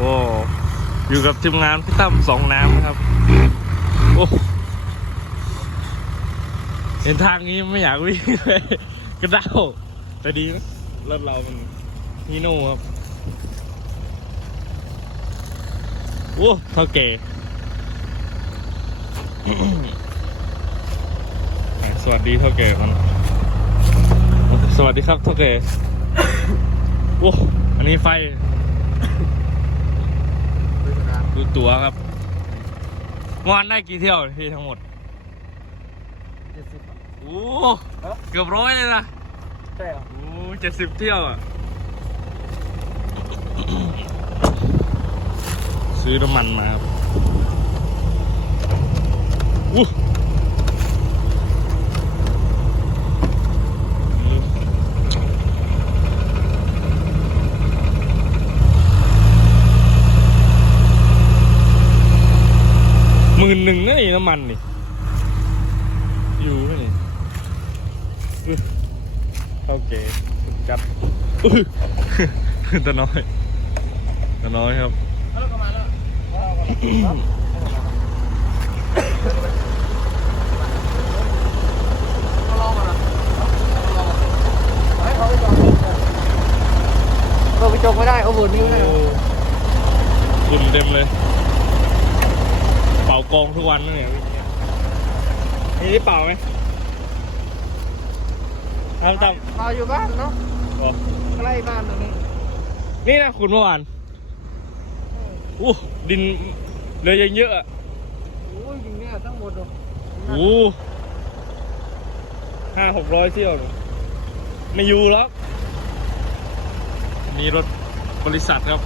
โอ้อยู่กับทีมงานพี่ตั้มสองน้ำครับ โอ้เห็นทางนี้ไม่อยากวิ่งเลยกระเด้าแต่ดีนะรถเรามันฮีโน่ครับ โอ้เท่าแก่สวัสดีเท่าแก่มันสวัสดีครับเท่าแก่โอ้อันนี้ไฟ ดูตั๋วครับงานได้กี่เที่ยวที่ทั้งหมดเจ็ดสิบโอ้เกือบร้อยเลยนะใช่เหรอโอ้เจ็ดสิบเที่ยวอะ ซื้อน้ำมันมาครับอู้ มื่นหนึ่งนะนี่น้ำมันนี่ อยู่ไหมนี่อุ๊ยเข้าเก๋จัดอุ๊ยตะน้อยตะน้อยครับแล้วก็มาแล้วลองมาละให้เขาไปจอดเออไปจกไม่ได้เอาบุญนี่ไม่ได้ฝุ่นเต็มเลยเป่ากองทุกวันนั่นเนี่ยมีที่เป่าไหมทำทมาอยู่บ้านเนาะำบอกใกล้บ้านตรงนี้ นี่นะคุณเมื่อวานอู้ดินเหลยยังเยอะอะโอ้ยจริงเนี่ยทั้งหมดเลยโอ้ห้าหกร้อยเที่ยวเลยไม่อยู่แล้วนี่รถบริษัทครับ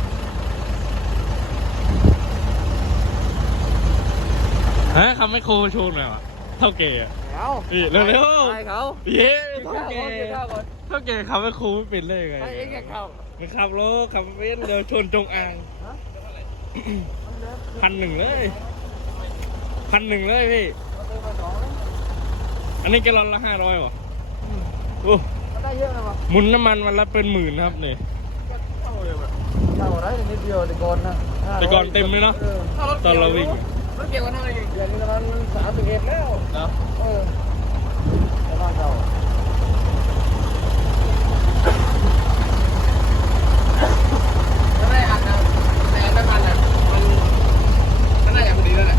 ฮะคำไม่โคโชว์หน่อยวะเท่าเก๋อะเดี๋ยวนี่เร็วๆให้เขาเย้เท่าเท่าแก่แก่เท่าก่อนเท่าแก่ขับไม่ครูไม่เป็นเลยไงให้เองแกเข้าไม่ขับรถขับเว้นเดี๋ยวชนจงอางฮะพันหนึ่งเลยพันหนึ่งเลยพี่เอาตัวมาสองอันนี้แกลลอนละห้าร้อยวะอืมโอ้ก็ได้เยอะนะวะหมุนน้ำมันวันละเป็นหมื่นนะครับนี่เข้าเลยแบบเข้าได้นิดเดียวแต่ก่อนนะแต่ก่อนเต็มเลยเนอะออถ้ารถตอนเราวิ่ง รถเกี่ยวกันเท่าไหร่เดือนนี้ประมาณสามสิบเอ็ดแล้วเนาะเออแต่บ้านเราจะได้อัดนะแต่น้ำมันอะมันมันน่าจะพอดีแล้วแหละ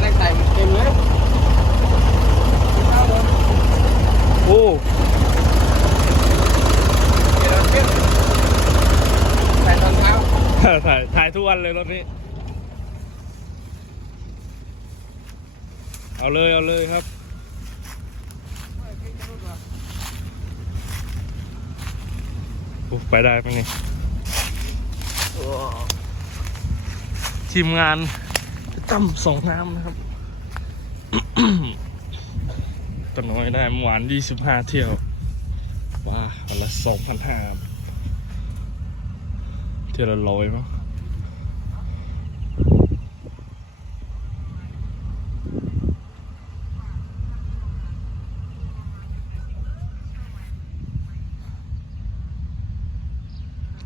แรกใส่เต็มเลยเข้าเลยโอ้เดี๋ยวเราเก็บใส่ตอนเช้าถ่ายถ่ายทุกวันเลยรถนี้ เอาเลยเอาเลยครับไปได้ไหมเนี่ยทีมงานจำสองน้ำนะครับตน้อยได้เมื่อวานยี่สิบห้าเที่ยว ว้าวันละสองพันห้าเที่ยวละร้อยมั้ง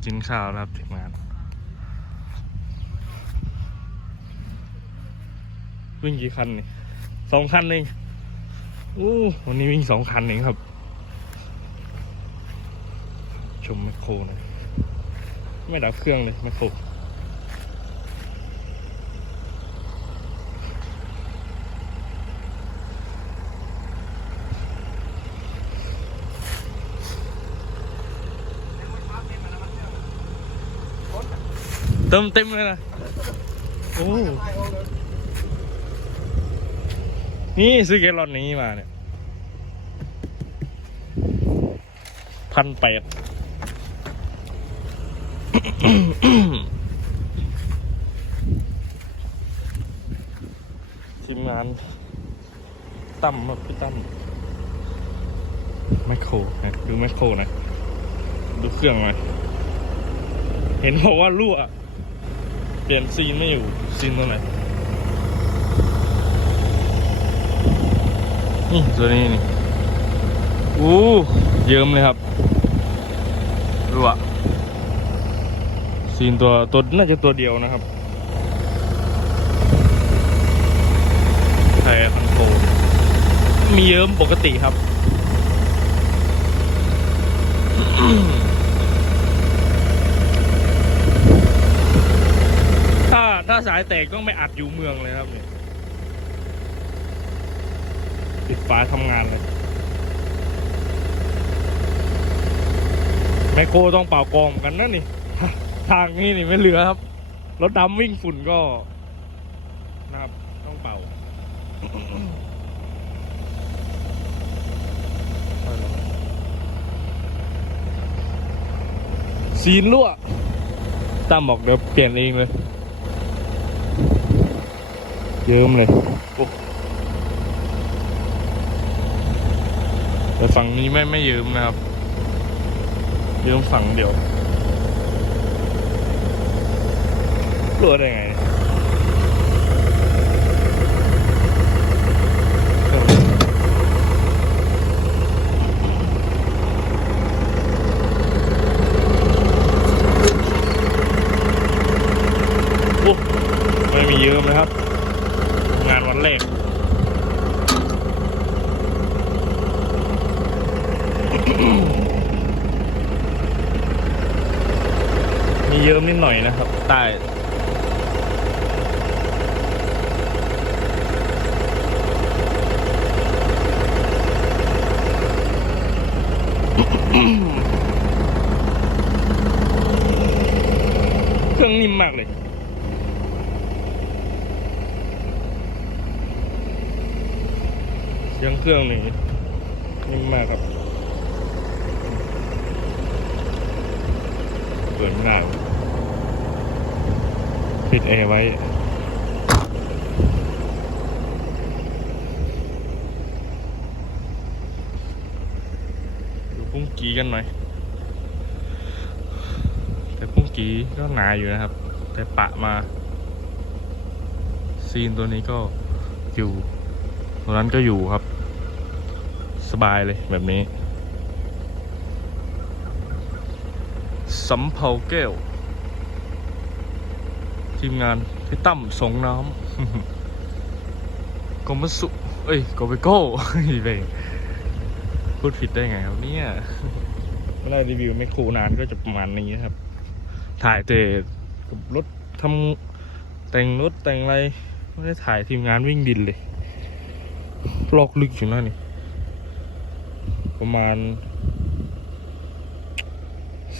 กินข้าวแล้วครับทีมงานวิ่งกี่คันนี่สองคันเองอู้วันนี้วิ่งสองคันเองครับ ชมแมคโครหน่อยไม่ดับเครื่องเลยแมคโคร เติมเต็มเลยนะโอ้นี่ซื้อแกลลอนนี้มาเนี่ยพันแปดทีมงานตั้มครับพี่ตั้มแมคโครนะดูแมคโครนะ ดูเครื่องหน่อยเห็นบอกว่ารั่ว ปลี่ยนซีนไม่อยู่ซีนตัวไหนนี่ตัวนี้นี่อู้เยิ้มเลยครับรั่วซีนตัวตัวน่าจะตัวเดียวนะครับไทยคอนโทรลมีเยิ้มปกติครับ ถ้าสายแตกต้องไม่อัดอยู่เมืองเลยครับเนี่ยปิดฟ้าทำงานเลยไมโครต้องเป่ากองกันนะนี่ ทางนี้นี่ไม่เหลือครับ รถดำวิ่งฝุ่นก็นะครับต้องเป่าซีนรั่วตั้มบอกเดี๋ยวเปลี่ยนเองเลย เยิ้มเลยโอ้แต่ฝั่งนี้ไม่ไม่เยิ้มนะครับเยิ้มฝั่งเดียวรั่วได้ไงเออโอ้ไม่มีเยิ้มนะครับ งานวันแรก มีเยิ้มนิดหน่อยนะครับ ใต้เครื่องนิ่มมากเลยเสียงเครื่องนี่นิ่มมากครับเปิดหน้า ปิดแอร์ไว้ ดูปุ้งกีกันหน่อย แต่ปุ้งกีก็หนาอยู่นะครับ แต่ปะมา ซีนตัวนี้ก็อยู่ตัวนั้นก็อยู่ครับ สบายเลยแบบนี้สำเภาแก้ว ทีมงานพี่ตั้มสงน้ำกอมสุ เอ้ยกอไปโก้ไปพูดผิดได้ไงครับเนี่ยเวลารีวิวไม่ครูนานก็จะประมาณนี้ครับ ถ่ายแต่กับรถทำแต่งรถแต่งอะไรไม่ได้ถ่ายทีมงานวิ่งดินเลย ลอกลึกอยู่นะนี่ ประมาณ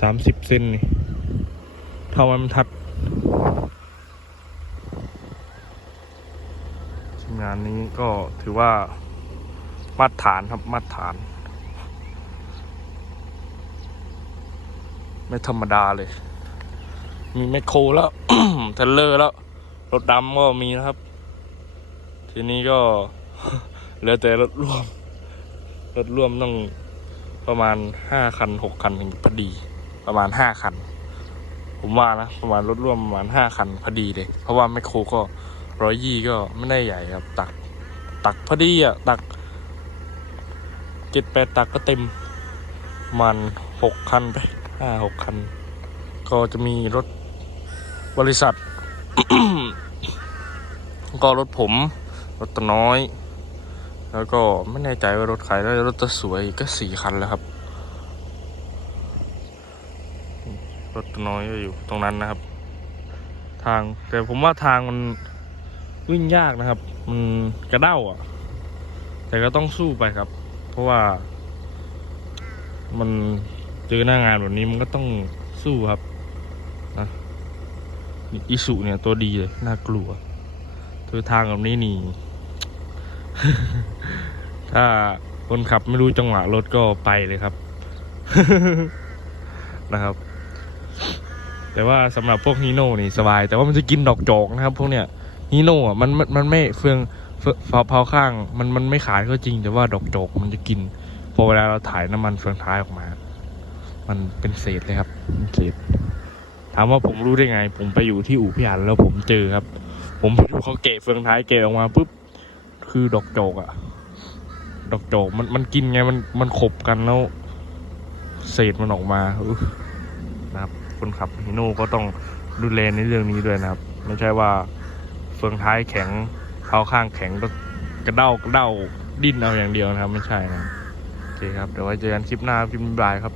สามสิบเซนนี่เท่ามันทัดทีม งานนี้ก็ถือว่ามาตรฐานครับมาตรฐาน ไม่ธรรมดาเลย มีแมคโครแล้วเทเลอร์แล้ว รถดำก็มีนะครับ ทีนี้ก็เหลือแต่รถร่วม รถร่วมต้องประมาณห้าคันหกคันถึงพอดี ประมาณห้าคัน ผมว่านะ ประมาณรถร่วมประมาณห้าคันพอดีเลย เพราะว่าแมคโครก็ ร้อยยี่ก็ไม่ได้ใหญ่ครับ ตัก ตักพอดีอะ ตักเจ็ดแปดตักก็เต็ม มันหกคันไปห้าหกคัน ก็จะมีรถบริษัท ก็รถผม รถตน้อย แล้วก็ไม่แน่ใจว่ารถใครแล้วรถตะสวยก็สี่คันแล้วครับ รถน้อยก็อยู่ตรงนั้นนะครับ ทางแต่ผมว่าทางมัน วิ่งยากนะครับ มันกระเด้าอะ แต่ก็ต้องสู้ไปครับ เพราะว่า มันเจอหน้างานแบบนี้มันก็ต้องสู้ครับนะอิสุเนี่ยตัวดีเลย น่ากลัวเจอทางแบบนี้นี่ ถ้าคนขับไม่รู้จังหวะรถก็ไปเลยครับ นะครับ แต่ว่าสำหรับพวกฮีโน่นี่สบาย แต่ว่ามันจะกินดอกจอกนะครับ พวกเนี้ย ฮีโน่อะมันมันมันไม่เฟืองเฟืองเผาเผาข้าง มันมันไม่ขายก็จริงแต่ว่าดอกจอกมันจะกิน พอเวลาเราถ่ายน้ำมันเฟืองท้ายออกมา มันเป็นเศษเลยครับเป็นเศษถามว่าผมรู้ได้ไง ผมไปอยู่ที่อู่พี่อันแล้วผมเจอครับ ผมไปดูเขาเกะเฟืองท้ายเกะออกมาปุ๊บคือดอกจอกอะดอกจอกมันมันกินไงมันมันขบกันแล้ว เศษมันออกมาอุ๊ยนะครับคนขับฮิโน่ก็ต้องดูแลในเรื่องนี้ด้วยนะครับ ไม่ใช่ว่า เฟืองท้ายแข็งเท้าข้างแข็งก็กระเด้ากระเด้าดิ้นเอาอย่างเดียวนะครับ ไม่ใช่นะโอเคครับเดี๋ยวไว้เจอกันคลิปหน้าคลิปบ๊ายบายครับ